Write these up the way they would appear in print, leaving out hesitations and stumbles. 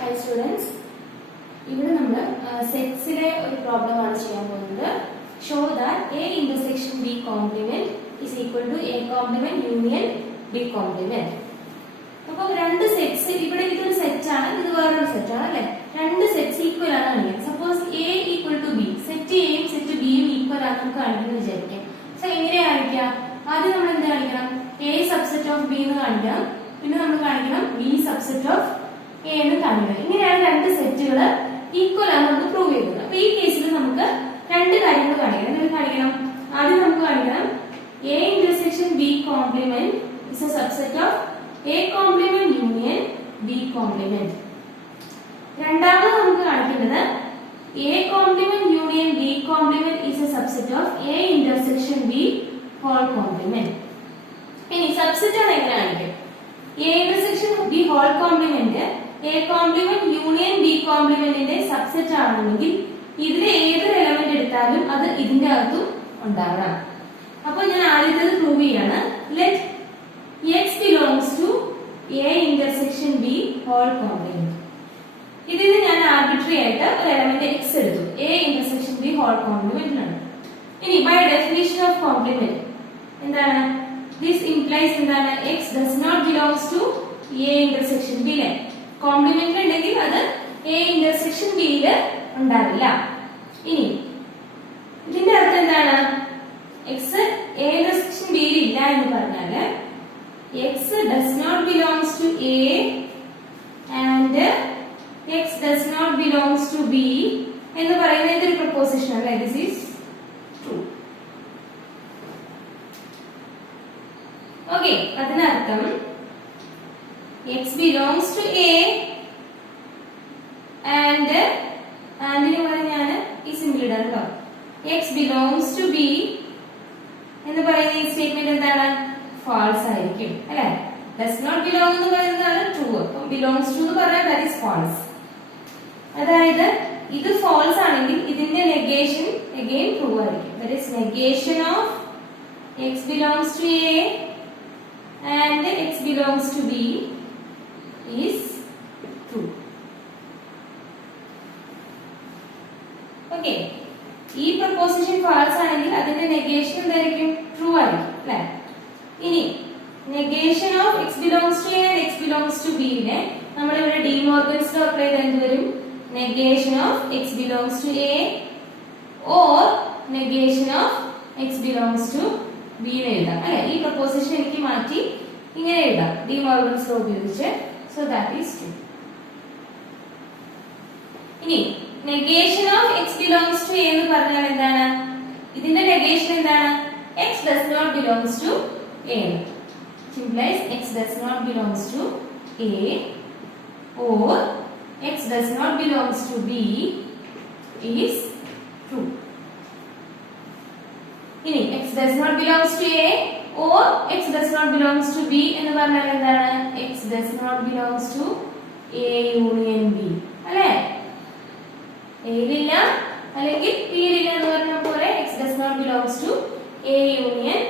Hi students, ഇവിടെ നമ്മൾ സെറ്റ്സിലെ ഒരു പ്രോബ്ലം ആണ് ചെയ്യാൻ പോകുന്നത്. Show that A intersection B complement is equal to A complement union B complement. അപ്പോൾ രണ്ട് സെറ്റ്സ് ഇവിടെ ഇതൊരു സെറ്റ് ആണ്, ഇത് വേറൊരു സെറ്റ് ആണ് അല്ലേ? രണ്ട് സെറ്റ്സ് ഈക്വൽ ആണ് കാണിക്കാം. Suppose A equal to B, set Aയും സെറ്റ് Bയും ഈക്വൽ ആണെന്ന് നമുക്ക് കാണിക്കുന്നു വിചാരിക്കാം. സോ എങ്ങനെയാ കാണിക്കാം? ആദ്യം നമ്മൾ എന്ത് കാണിക്കണം? A സബ്സെറ്റ് ഓഫ് B എന്ന് കാണിക്കണം. പിന്നെ നമ്മൾ കാണിക്കണം B സബ്സെറ്റ് ഓഫ് A എന്ന് കാണിക്കണം. ഇങ്ങനെയാണ് രണ്ട് സെറ്റുകൾ ഈക്വൽ ആണ് നമുക്ക് പ്രൂവ് ചെയ്യുന്നത്. അപ്പൊ ഈ കേസിൽ നമുക്ക് രണ്ട് കാര്യങ്ങൾ കാണിക്കണം. എന്തെങ്കിലും കാണിക്കണം? ആദ്യം നമുക്ക് കാണിക്കണം A intersection B complement is a subset of A complement union B complement. രണ്ടാമത് നമുക്ക് കാണിക്കുന്നത് A complement union B complement is a subset of A intersection B whole complement. ഇനി സബ്സെറ്റ് ആണ് എങ്ങനെ കാണിക്കും? A intersection B whole complement A complement union B complementന്റെ subset ആണെങ്കിൽ ഇതിലെ ഏതൊരു എലമെന്റ് എടുത്താലും അത് ഇതിന്റെ അകത്തും ഉണ്ടാവണം. അപ്പോൾ ഞാൻ ആദ്യത്തേത് പ്രൂവ് ചെയ്യാണ്. Let X belongs to A intersection B whole complement. ഇതിന് ഞാൻ ആർബിട്രറി ആയിട്ട് ഒരു എലമെന്റ് X എടുത്തു. A intersection B whole complement ആണ്. ഇനി by definition of complement എന്താണ്? This implies എന്താണ്? X does not belongs to A intersection B ലെ കോംപ്ലിമെന്റ് ഉണ്ടെങ്കിൽ അത് A intersection B യിൽ ഉണ്ടാവില്ല. ഇനി ഇതിന്റെ അർത്ഥം എന്താണ്? X A intersection B യിൽ ഇല്ല എന്ന് പറഞ്ഞാൽ X does not belongs to A and X does not belongs to B എന്ന് പറയുന്നത് ഒരു പ്രൊപ്പോസിഷൻ അല്ലേ? This is true. Okay, അതിനർത്ഥം X belongs to A and ഇതിന് പറഞ്ഞാൽ ഈ simple ഇടാട്ടോ. X belongs to B എന്ന് പറയുന്ന ഈ സ്റ്റേറ്റ്മെന്റ് എന്താണ്? ഫാൾസ് ആയിരിക്കും അല്ലേ? does not belong എന്ന് പറയുന്നതാണ് ട്രൂ. അപ്പം belongs to എന്ന് പറഞ്ഞാൽ that is false. അതായത് ഇത് false ആണെങ്കിൽ ഇതിന്റെ നെഗേഷൻ again ട്രൂ ആയിരിക്കും. that is negation of X belongs to A and X belongs to B is true. Okay, ഈ പ്രൊപ്പോസിഷൻ ഫാൾസ് ആണെങ്കിൽ അതിന്റെ നെഗേഷൻ എന്തായിരിക്കും? ട്രൂ ആയിരിക്കും അല്ലേ? ഇനി negation of X belongs to A and X belongs to B നെ നമ്മൾ ഇവിടെ ഡി മോർഗൻസ് ലോ അപ്ലൈ ചെയ്താൽ എന്ത് വരും? Negation of X belongs to A or negation of X belongs to B എന്ന് എഴുതാം അല്ലെ? ഈ പ്രൊപ്പോസിഷൻ എനിക്ക് മാറ്റി ഇങ്ങനെ എഴുതാം ഡി മോർഗൻസ് ലോ ഉപയോഗിച്ച്. So that is true. ഇനി negation of X belongs to A എന്ന് പറഞ്ഞാൽ എന്താണ്? ഇതിന്റെ negation എന്താണ്? X does not belongs to A. It implies X does not belongs to A or X does not belongs to B is true. ഇനി X does not belongs to A or X does not belongs to B എന്ന് പറഞ്ഞാൽ എന്താണ്? X does not belongs to A union B അല്ലേ? A യിലില്ല അല്ലെങ്കിൽ B യിലില്ല എന്ന് പറഞ്ഞ പോലെ X does not belongs to A union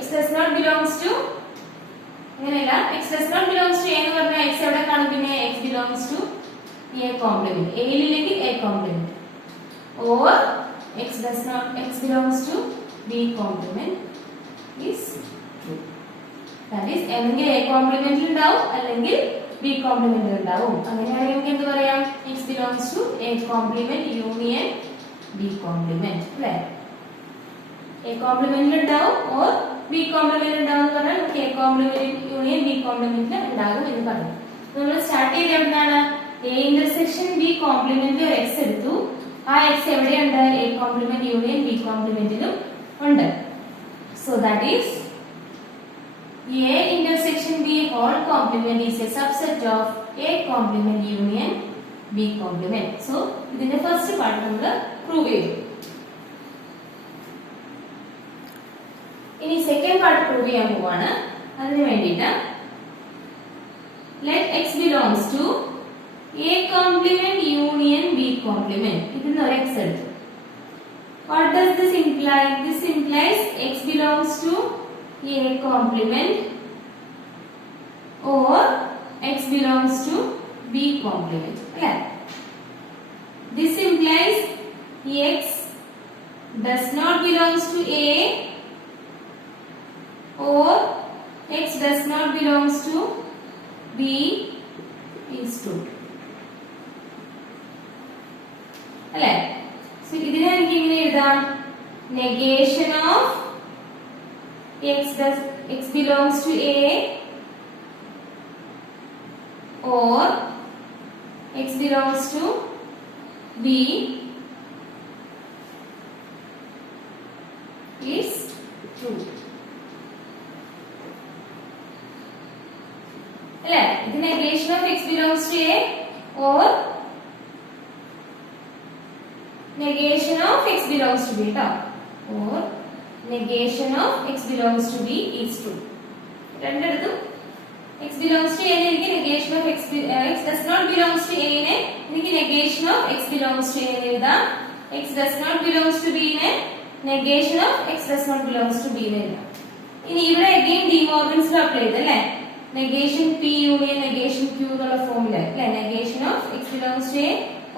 X does not belongs to അങ്ങനെയല്ല. X does not belongs to A എന്ന് പറഞ്ഞാൽ X എവിടെ കാണും? പിന്നെ X belongs to A complement. A യിലില്ലെങ്കിൽ A complement or X belongs to B complement is true. That is അല്ലെങ്കിൽ A complement ഉണ്ടാവും അല്ലെങ്കിൽ B complement ഉണ്ടാവും. അങ്ങനെയാണെങ്കിൽ നമുക്ക് എന്ത് പറയാം? X belongs to A complement union B complement അല്ലേ? A complement ഉണ്ടാവും or B complement ഉണ്ടാവും എന്ന് പറഞ്ഞാൽ നമുക്ക് A complement union B complement ഉണ്ടാകും എന്ന് പറയാം. നമ്മൾ സ്റ്റാർട്ട് ചെയ്ത് എവിടെയാണ്? A intersection B complement ഒരു X എടുത്തു. ആ X എവിടെയുണ്ട്? A complement union B complementലും ഉണ്ട്. So that is A intersection B whole complement is a subset of A complement union B complement. So ഇതിന്റെ ഫസ്റ്റ് പാർട്ട് നമ്മൾ prove ചെയ്തു. ഇനി second part prove ചെയ്യാൻ പോവാണ്. അതിനു വേണ്ടിയിട്ട് let X belongs to A complement union B complement. ഇതിന് ഒരു X എടുത്തു. What does this imply? This implies X belongs to A complement or X belongs to B B complement. അല്ലേ? This implies X does not belongs to A or X does not belongs to B is true. അല്ലേ? So ഇതിനെ എനിക്ക് ഇങ്ങനെ എഴുതാം, negation of X belongs to A or X belongs to B is true. അല്ലേ? ഇത് negation of X belongs to A or negation of X belongs to B ട്ടോ, or negation of X belongs to B is true. രണ്ടിടത്തും X belongs to A നെ എനിക്ക് negation of X does not belongs to A നെ എനിക്ക് negation of X belongs to A എഴുതാം. X does not belongs to B നെ negation of X does not belongs to B എഴുതാം. ഇനി ഇവിടെ again De Morgan's law apply ചെയ്ത് അല്ലേ, negation P union negation Q എന്നുള്ള ഫോമില അല്ലേ, negation of X belongs to A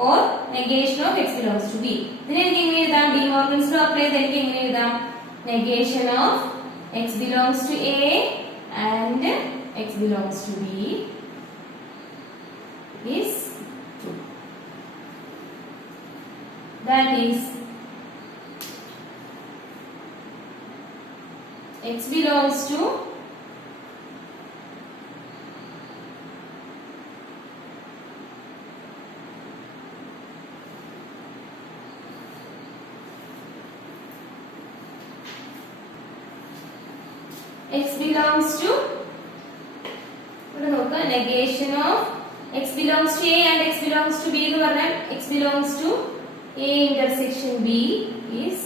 or negation of X belongs to B. ഇതിനെ എനിക്ക് എങ്ങനെ എഴുതാം, De Morgan's law അപ്ലൈ ചെയ്ത് എനിക്ക് എങ്ങനെ എഴുതാം, negation of X belongs to A and X belongs to B is true. That is, X belongs to X belongs to negation of X belongs to A and X belongs to B എന്ന് പറഞ്ഞാൽ X belongs to A intersection B is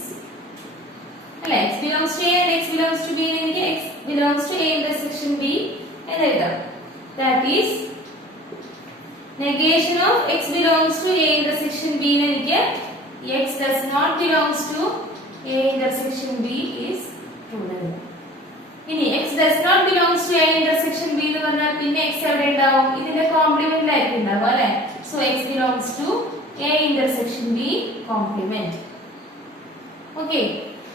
അല്ലേ, X belongs to A and X belongs to B എനിക്ക് X belongs to A intersection B എന്ന് എഴുതാം. That is, negation of X belongs to A intersection B എനിക്ക് X does not belongs to A intersection B is true. ഇനി X does not belongs to A intersection B എന്ന് പറഞ്ഞാൽ പിന്നെ X എവിടെ ഉണ്ടാവും, ഇതിന്റെ കോംപ്ലിമെന്റ് ആയിരിക്കും ഉണ്ടാവുക അല്ലേ. So X belongs to A intersection B complement. Okay,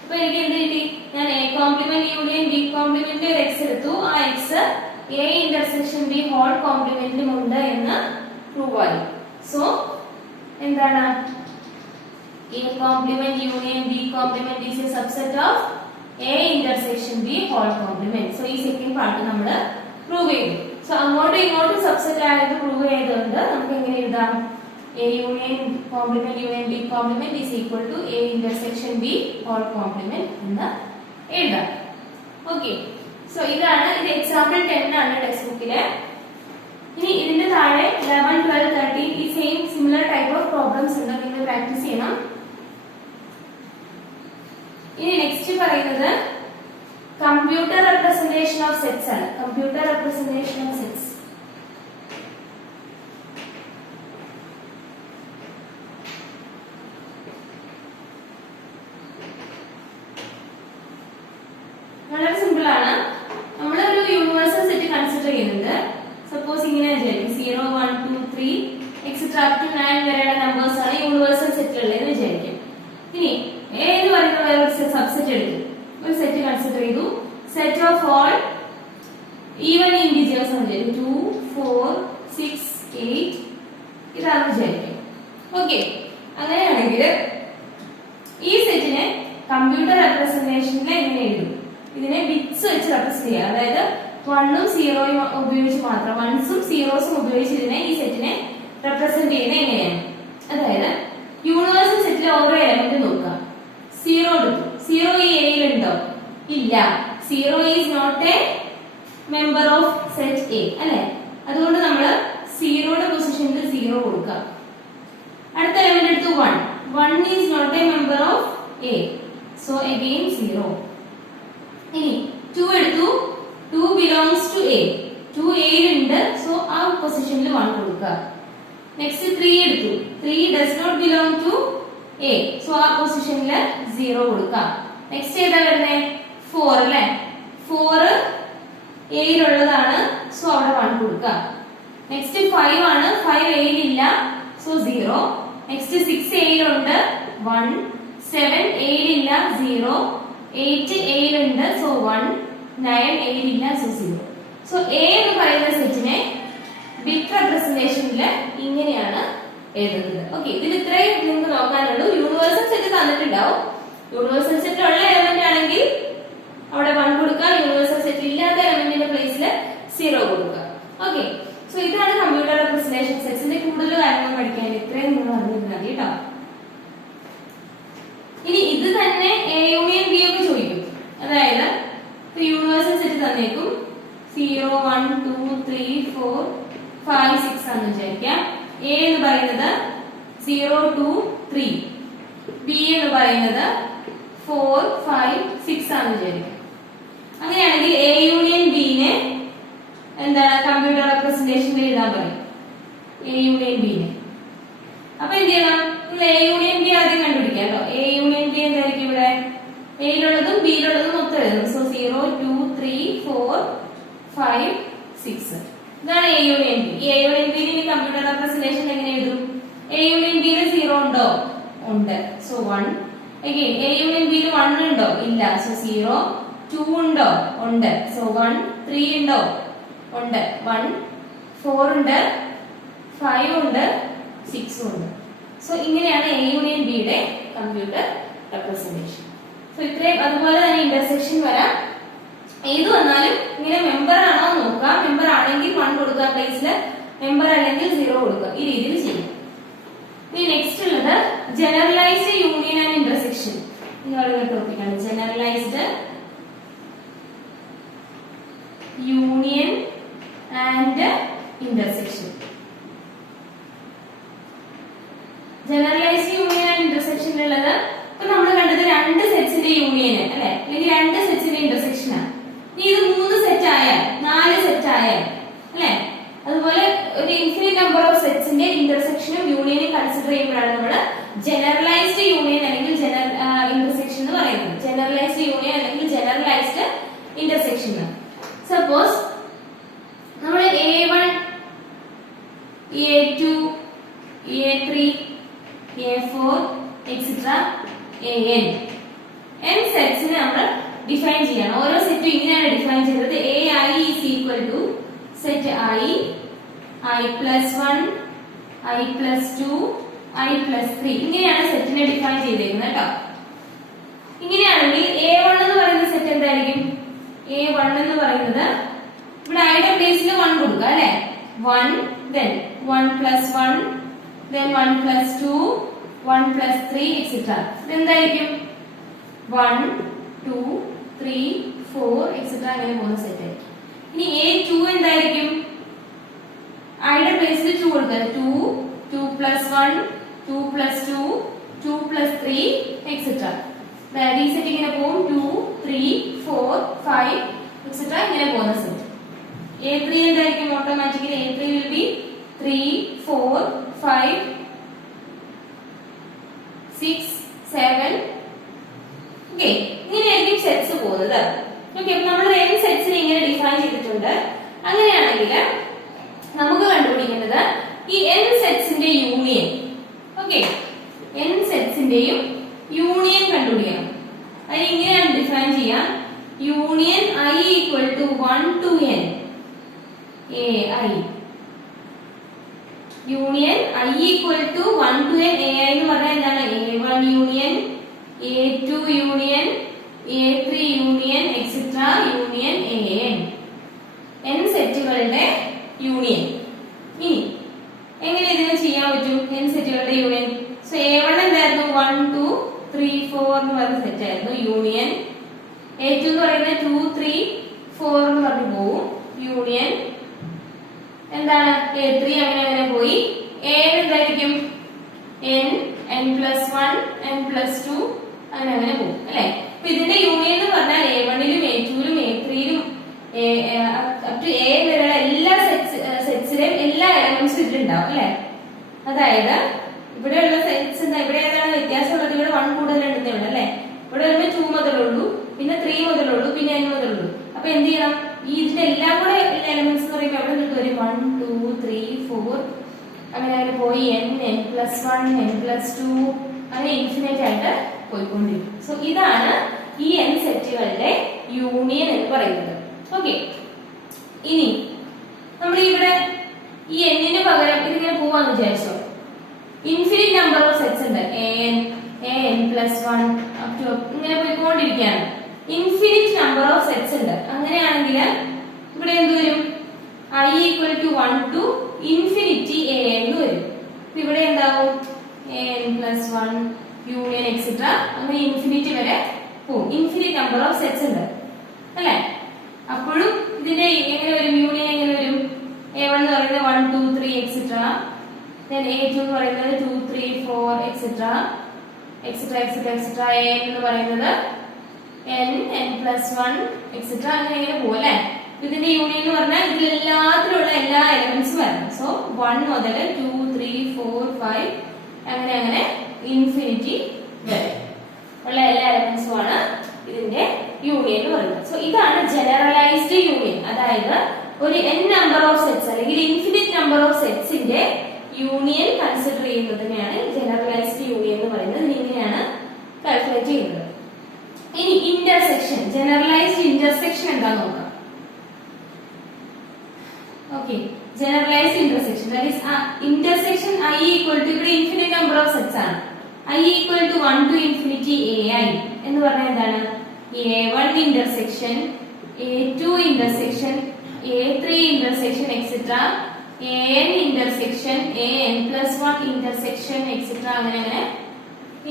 അപ്പോൾ എനിക്ക് എന്ത് കിട്ടി, ഞാൻ A complement union B complement ഒരു X എടുത്തു, ആ X A intersection B whole complementലും ഉണ്ട് എന്ന് പ്രൂവ് ആയി. സോ എന്താണ്, A complement union B complement is a subset of A intersection B whole complement. So ഈ സെക്കൻഡ് പാർട്ട് നമ്മൾ പ്രൂവ് ചെയ്തു. സോ അങ്ങോട്ടും ഇങ്ങോട്ടും സബ്സെറ്റ് ആയിട്ട് പ്രൂവ് ചെയ്തുകൊണ്ട് നമുക്ക് എങ്ങനെ എഴുതാം, A union complement union B complement is equal to A intersection B whole complement എന്ന് എഴുതാം. ഓക്കെ, സോ ഇതാണ്, ഇത് എക്സാമ്പിൾ 10 ആണ് ടെക്സ്റ്റ് ബുക്കിലെ. ഇനി ഇതിന്റെ താഴെ 11, 12, 13 ഈ same similar type of problems ഉണ്ട്, നിങ്ങൾ പ്രാക്ടീസ് ചെയ്യണം. ഇനി നെക്സ്റ്റ് പറയുന്നത് കമ്പ്യൂട്ടർ റെപ്രസെന്റേഷൻ ഓഫ് സെറ്റ്സ് ആണ്. Computer representation of sets. വളരെ സിമ്പിൾ ആണ്. നമ്മൾ ഒരു യൂണിവേഴ്സൽ സെറ്റ് കൺസിഡർ ചെയ്യുന്നുണ്ട്. സപ്പോസ് ഇങ്ങനെ വിചാരിക്കും 0, 1, 2, 3 എക്സെട്ര അപ് ടു 9 വരെയുള്ള നമ്പേഴ്സ് ആണ് യൂണിവേഴ്സൽ സെറ്റിലുള്ളതെന്ന് വിചാരിക്കും. ഇനി A എന്ന് പറയുന്ന വേറൊരു സബ്സെറ്റ് എടുത്തു, ഒരു സെറ്റ് കൺസിഡർ ചെയ്തു, set of all even integers ആണ് വിചാരിക്കും, 2, 4, 6, 8 ഇതാണ് വിചാരിക്കും. ഓക്കെ, അങ്ങനെയാണെങ്കിൽ ഈ സെറ്റിനെ കമ്പ്യൂട്ടർ റെപ്രസെന്റേഷനിൽ എങ്ങനെ എഴുതും, ഇതിനെ ബിറ്റ്സ് വെച്ച് റെപ്രസെന്റ് ചെയ്യുക. അതായത് 1ഉം 0ഉം ഉപയോഗിച്ച് മാത്രം, 1സും 0സും ഉപയോഗിച്ച് ഇതിനെ ഈ സെറ്റിനെ റെപ്രസെന്റ് ചെയ്യുന്നത് എങ്ങനെയാണ്. അതായത് യൂണിവേഴ്സൽ സെറ്റിലെ ഓരോ എലമെന്റ് നോക്കുക. 0 എടുത്തു, 0 ഈ എയിൽ ഉണ്ടോ, ഇല്ല. 0 is not a member of set A അല്ലെ, അതുകൊണ്ട് നമ്മൾ 0യുടെ പൊസിഷനിൽ 0 കൊടുക്കുക. അടുത്ത എലമെന്റ് എടുത്തു 1, 1 is not a member of A, so again 0. ഇനി 2 എടുത്തു, 2 ബിലോങ്സ് ടു എ, 2 എയിൽ ഉണ്ട്, സോ ആ പൊസിഷനിൽ 1 കൊടുക്കുക. നെക്സ്റ്റ് 3 എടുത്തു, 3 does not belong to A, so ആ പൊസിഷനിൽ 0 കൊടുക്കുക. നെക്സ്റ്റ് ഏതാ വരുന്നത് 4 അല്ലേ, 4 എയിലുള്ളതാണ്, സോ അവിടെ 1 കൊടുക്കുക. നെക്സ്റ്റ് 5 ആണ്, 5 എയിൽ ഇല്ല, സോ 0. നെക്സ്റ്റ് 6 എയിലുണ്ട്, 1. 7 എയിലില്ല, 0. 8 എയിലുണ്ട്, സോ 1. 9 എയിലില്ല, സോ 0. സോ എ എന്ന് പറയുന്ന സെറ്റിനെ ബിറ്റ് റെപ്രസെന്റേഷനിൽ ഇങ്ങനെയാണ് എഴുതുന്നത്. ഓക്കെ, ഇതിൽ ഇത്രയും നിങ്ങൾക്ക് നോക്കാനുള്ളൂ. യൂണിവേഴ്സൽ സെറ്റ് തന്നിട്ടുണ്ടാവും. യൂണിവേഴ്സൽ സെറ്റ് ഉള്ള എലമെന്റ് ആണെങ്കിൽ അവിടെ 1 കൊടുക്കുക, യൂണിവേഴ്സൽ സെറ്റ് ഇല്ലാത്ത എലമെന്റിന്റെ പ്ലേസിൽ 0 കൊടുക്കുക. ഓക്കെ, സോ ഇതാണ് കമ്പ്യൂട്ടർ റെപ്രസെന്റേഷൻ സെറ്റ്സിന്റെ കൂടുതൽ കാര്യങ്ങൾ പഠിക്കാൻ ഇത്രയും നിങ്ങൾ അറിഞ്ഞിരുന്നാൽ മതി കേട്ടോ. ഇനി ഇത് തന്നെ എ യൂണിയൻ ബി ഒക്കെ ചോദിക്കും. അതായത് യൂണിവേഴ്സൽ സെറ്റ് തന്നേക്കും 0 1 2 3 4 5 6 ആണെന്ന് വിചാരിക്കാം. എ എന്ന് പറയുന്നത് 0 2 3, ബി എന്ന് പറയുന്നത് 4 5 6 ആണെന്ന് വിചാരിക്കാം. അങ്ങനെയാണെങ്കിൽ എ യൂണിയൻ ബിനെ എന്താണ് കമ്പ്യൂട്ടർ റെപ്രസെന്റേഷനിൽ എഴുതാൻ പറയും. എ യൂണിയൻ ബിനെ അപ്പൊ എന്ത് ചെയ്യണം? എ യൂണിയൻ ബി ആദ്യം കണ്ടുപിടിക്കാം കേട്ടോ. എ യൂണിയൻ ബി എന്തായിരിക്കും? ഇവിടെ എയിലുള്ളതും ബിയിലുള്ളതും മൊത്തം എഴുതും. സോ 0 2 3 4 5 6 ഇതാണ് എ യൂണിയൻ ബി. ഈ A union B computer representation എങ്ങനെ എഴുതും? എ യൂണിയൻ ബിയിൽ 0 ഉണ്ടോ? ഉണ്ട്, സോ 1. അഗൈൻ എ യൂണിയൻ ബിയിൽ 1 ഉണ്ടോ? ഇല്ല, സോ 0. 2 ഉണ്ടോ? ഉണ്ട്, സോ 1. 3 ഉണ്ടോ? ഉണ്ട്, 1. 4 ഉണ്ട്, 5 ഉണ്ട്, 6 ഉണ്ട്. സോ ഇങ്ങനെയാണ് എ യൂണിയൻ ബിയുടെ കമ്പ്യൂട്ടർ റെപ്രസെന്റേഷൻ. സോ ഇത്രയും. അതുപോലെ തന്നെ ഇന്റർസെക്ഷൻ വരാം. ഏത് വന്നാലും ഇങ്ങനെ മെമ്പർ ആണോ നോക്കാം. മെമ്പർ ആണെങ്കിൽ 1 കൊടുക്കുക പ്ലേസിൽ, മെമ്പർ അല്ലെങ്കിൽ 0 കൊടുക്കുക. ഈ രീതിയിൽ ചെയ്യും. ഇനി നെക്സ്റ്റ് ഉള്ളത് ജനറലൈസ്ഡ് യൂണിയൻ ആൻഡ് ഇന്റർസെക്ഷൻ എന്ന് പറയുന്ന ടോപ്പിക്കാണ്. Generalised union and intersection. Generalised union and ഇന്റർസെക്ഷനിലുള്ളത് ഇപ്പൊ നമ്മൾ കണ്ടത് 2 സെറ്റ്സിന്റെ യൂണിയൻ അല്ലെ, അല്ലെങ്കിൽ 2 സെറ്റ്സിന്റെ ഇന്റർസെക്ഷൻ ആണ്. ഇനി ഇത് 3 സെറ്റ് ആയാൽ, 4 സെറ്റ് ആയാൽ അല്ലെ, അതുപോലെ ഒരു ഇൻഫിനിറ്റ് നമ്പർ ഓഫ് സെറ്റ്സിന്റെ ഇന്റർസെക്ഷനും യൂണിയനും കൺസിഡർ ചെയ്യുമ്പോഴാണ് നമ്മൾ ജനറലൈസ്ഡ് യൂണിയൻ അല്ലെങ്കിൽ ഇന്റർസെക്ഷൻ എന്ന് പറയുന്നത്. ജനറലൈസ്ഡ് യൂണിയൻ അല്ലെങ്കിൽ ജനറലൈസ്ഡ് ഇന്റർസെക്ഷൻ. സപ്പോസ് നമ്മൾ A1 A2 A3 A4 etcetera AN n സെറ്റ്സിനെ നമ്മൾ ഡിഫൈൻ ചെയ്യണം. ഓരോ സെറ്റും ഇങ്ങനെയാണ് ഡിഫൈൻ ചെയ്തത്. AI is equal to set I+1 I+2 I+3 ഇങ്ങനെയാണ് സെറ്റിനെ ഡിഫൈൻ ചെയ്തിരിക്കുന്നത് കേട്ടോ. ഇങ്ങനെയാണെങ്കിൽ A1 എന്ന് പറയുന്ന സെറ്റ് എന്തായിരിക്കും? A1 എന്ന് പറയുന്നത് ഇവിടെ ഐയുടെ പ്ലേസിൽ 1 കൊടുക്കുക അല്ലെ. 1 then 1+1 then 1+2 1+3 etc. ഇതെന്തായിരിക്കും? 1 2 3 4 etc. അങ്ങനെ പോകുന്ന സെറ്റ് ആയിരിക്കും. ഇനി A2 എന്തായിരിക്കും? ഐയുടെ പ്ലേസിൽ 2 കൊടുക്കുക. 2 2+1 2+2 2+3 etc. അതായത് ഈ സെറ്റ് ഇങ്ങനെ പോകും. 2 3 4 5 etc. ഇങ്ങനെ പോകുന്ന സെറ്റ്. A3 എന്തായിരിക്കും? Automatically A3 will be 3 4 5 6 7. Okay, ഇങ്ങനെയായിരിക്കും സെറ്റ്സ് പോകുന്നത്. ഓക്കെ, അപ്പൊ നമ്മൾ n സെറ്റ്സിനെ ഇങ്ങനെ ഡിഫൈൻ ചെയ്തിട്ടുണ്ട്. അങ്ങനെയാണെങ്കിൽ നമുക്ക് കണ്ടുപിടിക്കേണ്ടത് ഈ n സെറ്റ്സിന്റെ യൂണിയൻ. ഓക്കെ, n സെറ്റ്സിന്റെയും യൂണിയൻ കണ്ടുപിടിക്കണം. അത് ഇങ്ങനെയാണ് ഡിഫൈൻ ചെയ്യാം. Union I equal to 1 to n AI. Union I equal to 1 to n AI എന്ന് പറഞ്ഞാൽ എന്താണ്? A1 union A2 union A3 union etcetera union AN. n സെറ്റുകളുടെ യൂണിയൻ. ഇനി എങ്ങനെ ഇതിനെ ചെയ്യാൻ പറ്റും? n സെറ്റുകളുടെ യൂണിയൻ. സോ A1 എന്തായിരുന്നു? 1 2 3 4 എന്ന് പറയുന്ന സെറ്റ് ആയിരുന്നു യൂണിയൻ. A2 എന്ന് പറയുന്നത് 2 3 4 എന്ന് പറഞ്ഞു പോകും യൂണിയൻ. എന്താണ്? A3 അങ്ങനെ പോയി. AN എന്തായിരിക്കും? n n+1 n+2 അങ്ങനെ പോകും അല്ലെ. അപ്പൊ ഇതിന്റെ യൂണിയൻ എന്ന് പറഞ്ഞാൽ A1ലും A2ലും A3ലും അപ് ടു A വരെയുള്ള എല്ലാ സെറ്റ്സിലെയും എല്ലാ എലമെന്റ്സും ഇതിലുണ്ടാവും അല്ലെ. അതായത് ഇവിടെയുള്ള സെറ്റ്സ് ഇവിടെ ഏതാണ് വ്യത്യാസമുള്ളത്? ഇവിടെ 1 കൂടുതലുണ്ടെന്നേ ഉള്ളൂ അല്ലെ. ഇവിടെ വരുമ്പോൾ 2 മുതലുള്ളൂ, പിന്നെ 3 മുതലുള്ളൂ, പിന്നെ n മുതലുള്ളൂ. അപ്പൊ എന്ത് ചെയ്യണം? ഈ ഇതിന്റെ എല്ലാം കൂടെ എലമെന്റ്സ് എന്ന് പറയുമ്പോൾ എവിടെ നിന്ന് വരും? 1 2 3 അങ്ങനെ അങ്ങനെ പോയി n+1 n+2 അങ്ങനെ ഇൻഫിനിറ്റ് ആയിട്ട് പോയിക്കൊണ്ടിരിക്കും. സോ ഇതാണ് ഈ n സെറ്റുകളുടെ യൂണിയൻ എന്ന് പറയുന്നത്. ഓക്കെ, ഇനി നമ്മൾ ഇവിടെ ഈ n പകരം ഇതിങ്ങനെ പോവാന്ന് വിചാരിച്ചോ. ഇൻഫിനിറ്റ് നമ്പർ ഓഫ് സെറ്റ്സ് ഉണ്ട്, an+1 അപ് ടു ഇങ്ങനെ പോയിക്കൊണ്ടിരിക്കുകയാണ്. ഇൻഫിനിറ്റ് നമ്പർ ഓഫ് സെറ്റ്സ് ഉണ്ട്. അങ്ങനെയാണെങ്കിൽ ഇവിടെ എന്ത് വരും? I = 1 to infinity an എന്ന് വരും. ഇവിടെ എന്താവും? an+1 യൂണിയൻ എക്സെട്ര അങ്ങനെ ഇൻഫിനിറ്റി വരെ പോകും. ഇൻഫിനിറ്റ് നമ്പർ ഓഫ് സെറ്റ്സ് ഉണ്ട് അല്ലേ? അപ്പോഴും ഇതിന്റെ എങ്ങനെ വരും? യൂണിയൻ എങ്ങനെ വരും? a1 എന്ന് പറയുന്നത് 1 2 3 എക്സെട്ര, then a2 എന്ന് പറയുന്നത് 2 3 4 etcetera etcetera etcetera etcetera, an എന്ന് പറയുന്നത് n+1 എക്സെട്ര അങ്ങനെ ഇങ്ങനെ പോകും അല്ലേ? ഇതിന്റെ യൂണിയൻ എന്ന് പറഞ്ഞാൽ ഇതിലെല്ലാത്തിലുള്ള എല്ലാ എലമെന്റ്സും വരണം. സോ 1 മുതൽ 2 3 4 5 അങ്ങനെ അങ്ങനെ ഇൻഫിനിറ്റി വരെ ഉള്ള എല്ലാ എലമെന്റ്സും ആണ് ഇതിന്റെ യൂണിയൻ എന്ന് പറയുന്നത്. സോ ഇതാണ് ജനറലൈസ്ഡ് യൂണിയൻ. അതായത് ഒരു n നമ്പർ ഓഫ് സെറ്റ്സ് അല്ലെങ്കിൽ ഇൻഫിനിറ്റ് നമ്പർ ഓഫ് സെറ്റ്സിന്റെ യൂണിയൻ കൺസിഡർ ചെയ്യുന്നതിനെയാണ് ജനറലൈസ്ഡ് യൂണിയൻ എന്ന് പറയുന്നത്. ഇങ്ങനെയാണ് കാൽക്കുലേറ്റ് ചെയ്യുന്നത്. ഇനി ഇന്റർസെക്ഷൻ, ജനറലൈസ്ഡ് ഇന്റർസെക്ഷൻ എന്താന്ന് നോക്കാം. Okay, generalized intersection, that is intersection I equal to ഇവിടെ infinite number of sets ആണ്. I equal to 1 to infinity ai എന്ന് പറഞ്ഞാൽ എന്താണ്? a1 intersection a2 intersection a3 intersection etc, an intersection an+1 intersection etc അങ്ങനെ അങ്ങനെ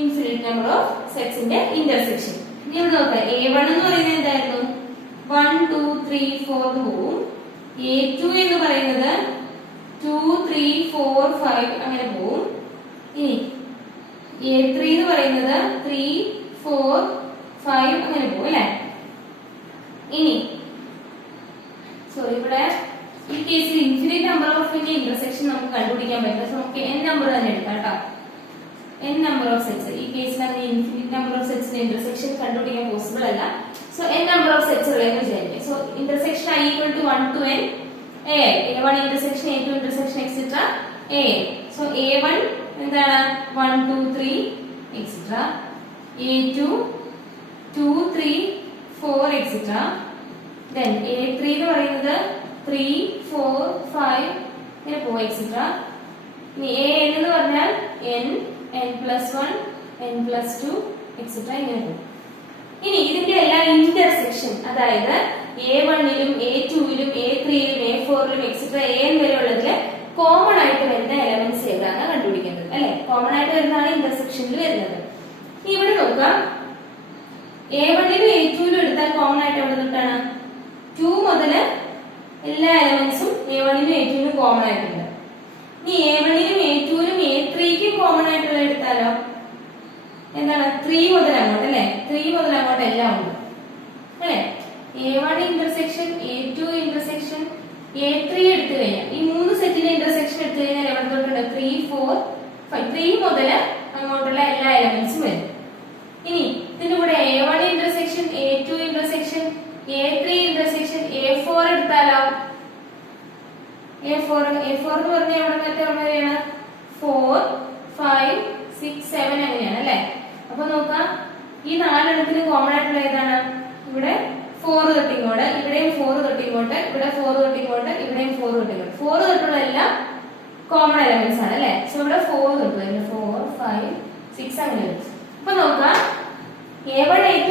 infinite number of sets ന്റെ intersection. ഇനി ഇവിടെ നോക്കാം. a1 എന്ന് പറയുന്നത് എന്തായിരുന്നു? 1 2 3 4 എന്ന് പോകും. a2 എന്ന് പറയുന്നത് 2 3 4 5 അങ്ങനെ പോവും. ഇനി a3 എന്ന് പറയുന്നത് 3 4 5 അങ്ങനെ പോവും അല്ലേ? ഇനി ഇവിടെ ഈ കേസിൽ ഇൻഫിനിറ്റ് നമ്പർ ഓഫ് ഇന്റർസെക്ഷൻ നമുക്ക് കണ്ടുപിടിക്കാൻ പറ്റില്ല. സോ നമുക്ക് n നമ്പർ തന്നെ എടുക്കാം കേട്ടോ. n number of sets. ഈ കേസിൽ അങ്ങനെ ഇൻഫിനിറ്റ് നമ്പർ ഓഫ് സെറ്റ്സിന്റെ ഇന്റർസെക്ഷൻ കണ്ടുപിടിക്കാൻ പോസിബിൾ അല്ല. So n number of sets ഉള്ളതെന്ന് വിചാരിക്കുക. So intersection I equal to 1 to n ai, a1 intersection a2 intersection etc a. So a1 എന്താണ്? 1 2 3 etc, a2 2 3 4 etc, then a3 എന്ന് പറയുന്നത് 3 4 5 ഇങ്ങനെ പോകും etc. ഇനി an എന്ന് പറഞ്ഞാൽ n n+1 n+2 etc ഇങ്ങനെ പോകും. ഇനി ഇതിന്റെ എല്ലാ ഇന്റർസെക്ഷൻ, അതായത് a1 ലും a2 ലും a3 ലും a4 ലും എക്സെട്ര an വരെ ഉള്ളതില് കോമൺ ആയിട്ട് വരുന്ന എലമെന്റ്സ് ഏതാണ് കണ്ടുപിടിക്കേണ്ടത് അല്ലെ? കോമൺ ആയിട്ട് വരുന്നതാണ് ഇന്റർസെക്ഷനിൽ വരുന്നത്. ഇവിടെ നോക്കാം. a1 ലും a2 ലും എടുത്താൽ കോമൺ ആയിട്ട് എവിടെ തൊട്ടാണ്? 2 മുതൽ എല്ലാ എലമെന്റ്സും a1 ലും a2 ലും കോമൺ ആയിട്ടുണ്ട്. ഇനി a1 ലും a2 ലും a3 കോമൺ ആയിട്ടുള്ള എടുത്താലോ എന്താണ്? 3 മുതൽ അങ്ങോട്ട് അല്ലെ? 3 മുതൽ അങ്ങോട്ട് എല്ലാം ഉണ്ട് അല്ലെ? a1 intersection a2 intersection a3 എടുത്തു കഴിഞ്ഞാൽ ഈ മൂന്ന് സെറ്റിന്റെ ഇന്റർസെക്ഷൻ എടുത്തു കഴിഞ്ഞാൽ എവിടെ തൊട്ടുണ്ട്? 3 4 5 3 മുതൽ അങ്ങോട്ടുള്ള എല്ലാ എലമെന്റ്സും വരും. ഇനി ഇതിന്റെ കൂടെ a1 intersection a2 intersection a3 intersection a4 എടുത്താലോ? a4 എന്ന് പറഞ്ഞാൽ എവിടെ മറ്റേ വരെയാണ്? 4 5 6 7 അങ്ങനെയാണ് അല്ലെ? അപ്പൊ നോക്കാം. ഈ നാലെണ്ണത്തിന് കോമൺ ആയിട്ടുള്ള ഏതാണ്? ഇവിടെ 4 തൊട്ടിങ്ങോട്ട്, ഇവിടെയും 4 തൊട്ടിങ്ങോട്ട്, ഇവിടെ 4 തൊട്ടിങ്ങോട്ട്, ഇവിടെയും 4 തൊട്ടിങ്ങോട്ട്. 4 തൊട്ടുള്ള എല്ലാം കോമൺ എലമെന്റ്സ് ആണ് അല്ലെ? സോ ഇവിടെ 4 തൊട്ട് 4 5 6 അങ്ങനെ വരും. അപ്പൊ നോക്കാം. a1 a2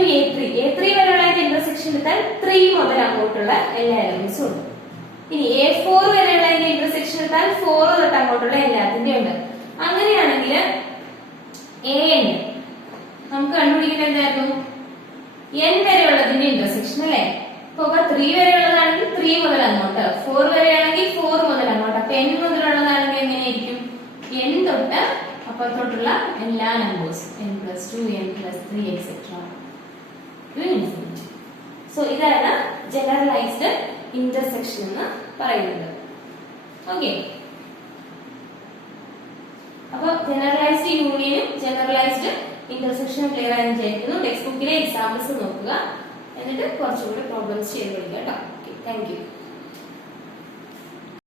a3 വരെയുള്ള ഇന്റർസെക്ഷൻ എടുത്താൽ 3 മുതൽ അങ്ങോട്ടുള്ള എല്ലാ എലമെന്റ്സും ഉണ്ട്. ഇനി a4 വരെയുള്ള ഇന്റർസെക്ഷൻ എടുത്താൽ 4 തൊട്ട് അങ്ങോട്ടുള്ള എല്ലാത്തിന്റെയും ഉണ്ട്. അങ്ങനെയാണെങ്കിൽ an നമുക്ക് കണ്ടുപിടിക്കുന്നത് എന്തായിരുന്നു? n വരെയുള്ളതിന്റെ ഇന്റർസെക്ഷൻ അല്ലേ? അപ്പൊ 3 വരെയുള്ളതാണെങ്കിൽ 3 മുതൽ അങ്ങോട്ട്, 4 വരെയാണെങ്കിൽ 4 മുതൽ അങ്ങോട്ട്. അപ്പൊ n മുതലുള്ളതാണെങ്കിൽ എങ്ങനെയായിരിക്കും? n തൊട്ട് അപ്പുറത്തോട്ടുള്ള എല്ലാ നമ്പേഴ്സും n+2 n+3 etcetera to infinity. So ഇതാണ് ജനറലൈസ്ഡ് ഇന്റർസെക്ഷൻ എന്ന് പറയുന്നത്. ഓക്കെ, അപ്പൊ ജനറലൈസ്ഡ് യൂണിയനും ജനറലൈസ്ഡ് ഇന്റർസെക്ഷനും ക്ലിയർ ആയി വിചാരിക്കുന്നു. ടെക്സ്റ്റ് ബുക്കിലെ എക്സാമ്പിൾസ് നോക്കുക, എന്നിട്ട് കുറച്ചുകൂടി പ്രോബ്ലംസ് ചെയ്ത് പഠിക്കുക കേട്ടോ. Okay, thank you.